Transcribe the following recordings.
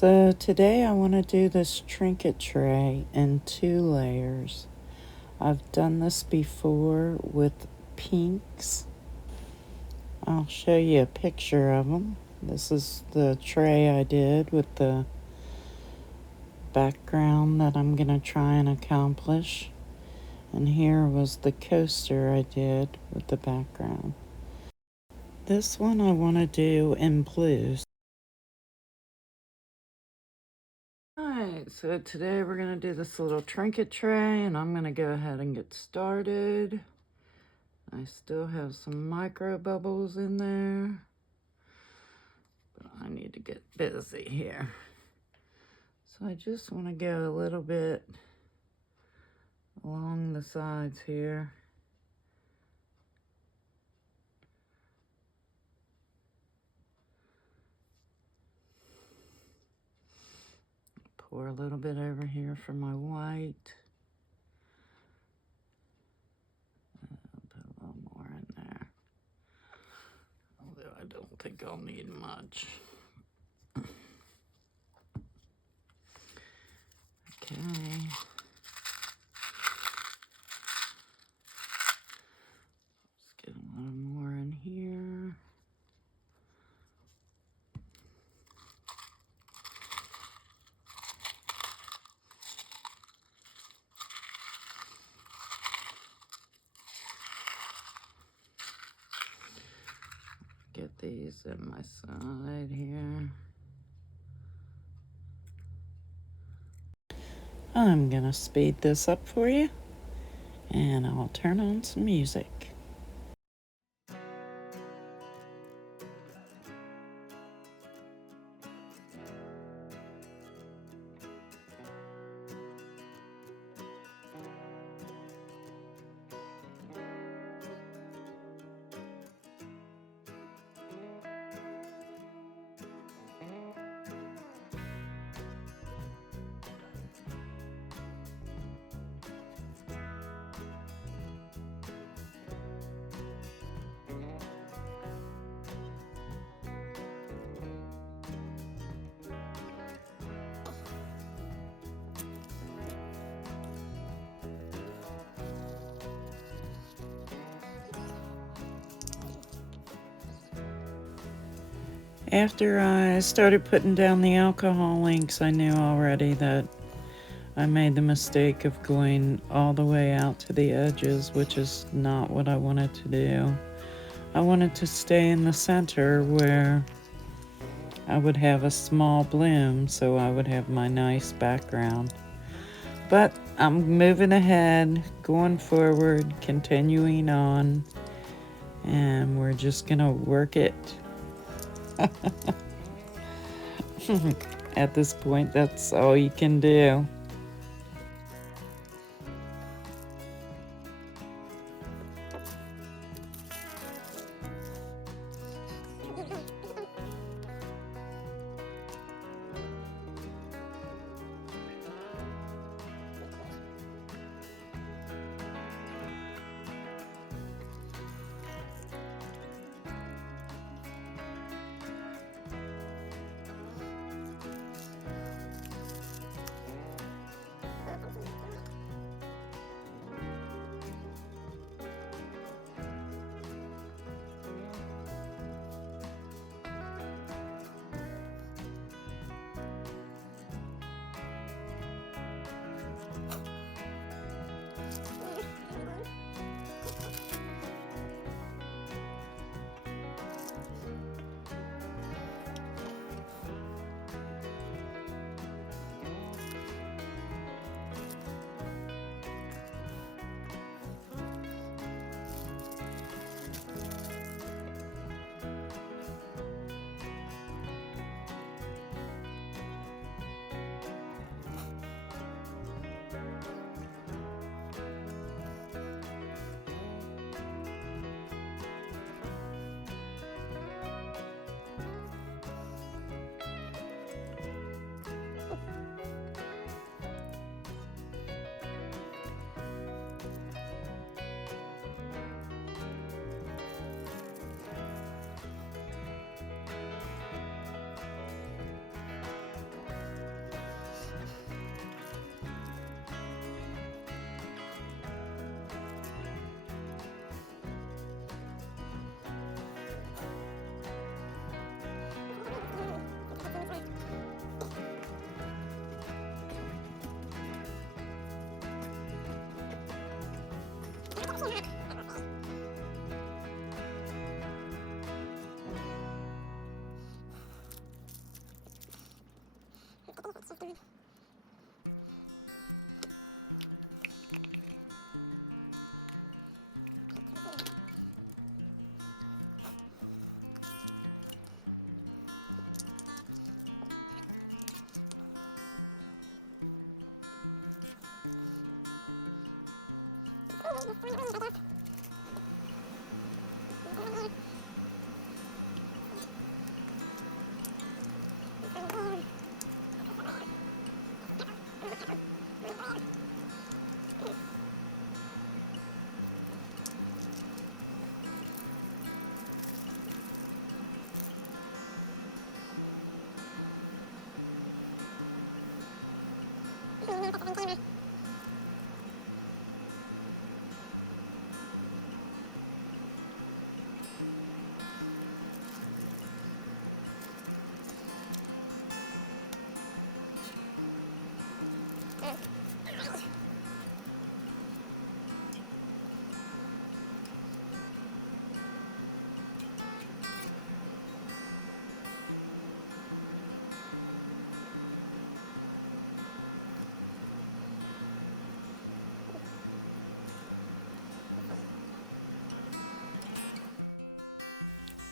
So today I want to do this trinket tray in 2 layers. I've done this before with pinks. I'll show you a picture of them. This is the tray I did with the background that I'm going to try and accomplish. And here was the coaster I did with the background. This one I want to do in blues. Alright, so today we're going to do this little trinket tray, and I'm going to go ahead and get started. I still have some micro bubbles in there, but I need to get busy here. So I just want to go a little bit along the sides here. Pour a little bit over here for my white. I'll put a little more in there, although I don't think I'll need much. Okay. Let's get a little more in here. Get these in my side here. I'm gonna speed this up for you, and I'll turn on some music. After I started putting down the alcohol inks, I knew already that I made the mistake of going all the way out to the edges, which is not what I wanted to do. I wanted to stay in the center where I would have a small bloom, so I would have my nice background. But I'm moving ahead, going forward, continuing on, and we're just gonna work it. At this point, that's all you can do.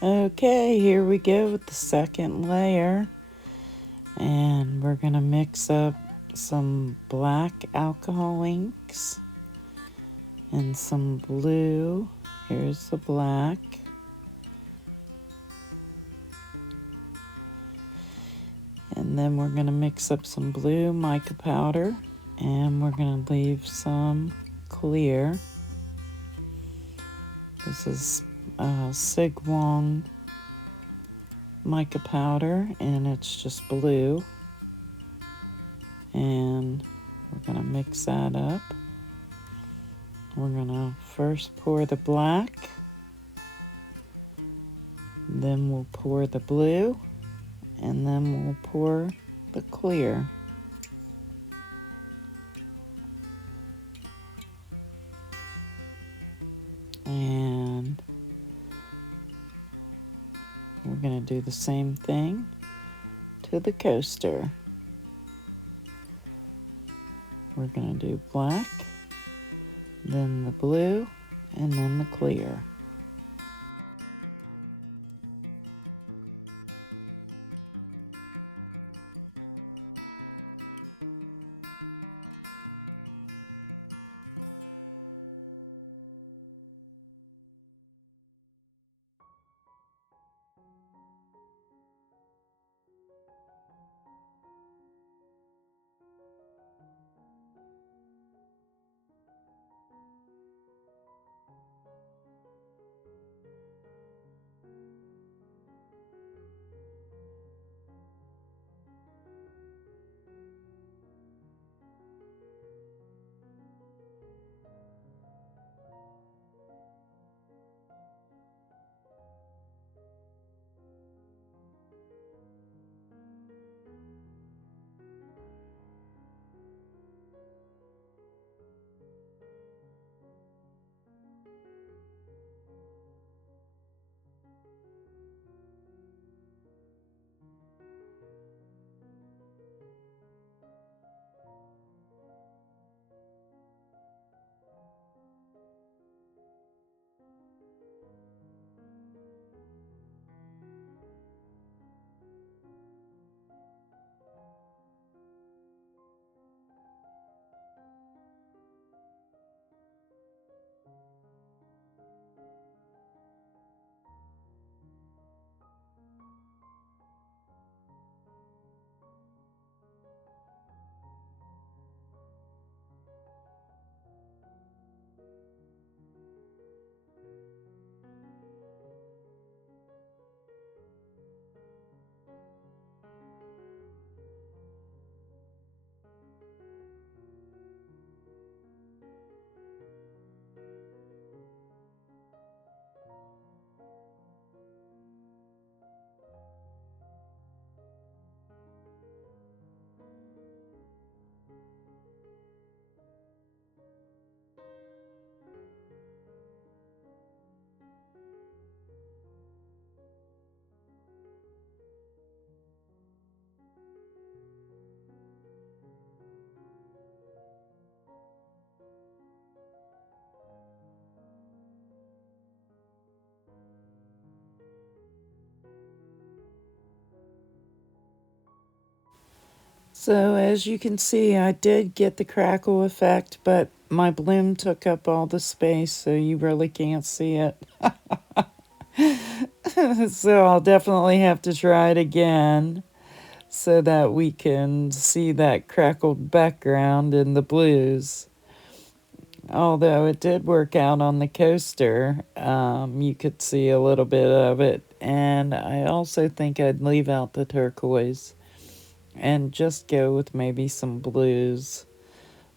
Okay, here we go with the second layer. And we're going to mix up some black alcohol inks and some blue. Here's the black. And then we're going to mix up some blue mica powder. And we're going to leave some clear. This is Sig Wong mica powder, and it's just blue. And we're going to mix that up. We're going to first pour the black, then we'll pour the blue, and then we'll pour the clear. And we're going to do the same thing to the coaster. We're going to do black, then the blue, and then the clear. So as you can see, I did get the crackle effect, but my bloom took up all the space, so you really can't see it. So I'll definitely have to try it again so that we can see that crackled background in the blues. Although it did work out on the coaster, you could see a little bit of it. And I also think I'd leave out the turquoise and just go with maybe some blues.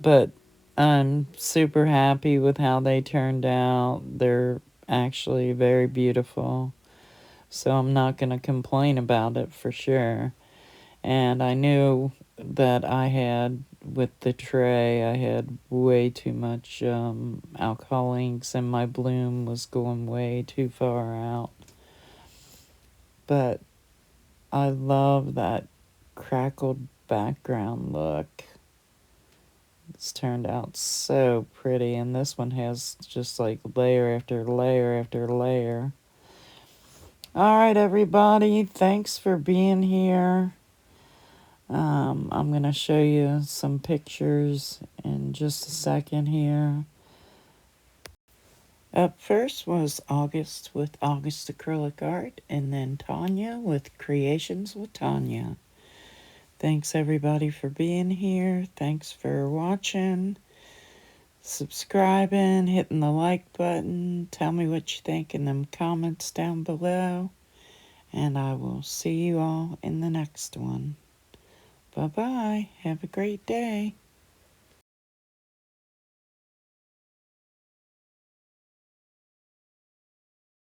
But I'm super happy with how they turned out. They're actually very beautiful. So I'm not going to complain about it for sure. And I knew that I had, with the tray, I had way too much alcohol inks and my bloom was going way too far out. But I love that crackled background look. It's turned out so pretty, and this one has just like layer after layer after layer. All right, everybody, thanks for being here. I'm going to show you some pictures in just a second here. Up first was August with August Acrylic Art, and then Tanya with Creations with Tanya. Thanks, everybody, for being here. Thanks for watching, subscribing, hitting the like button. Tell me what you think in them comments down below. And I will see you all in the next one. Bye-bye. Have a great day.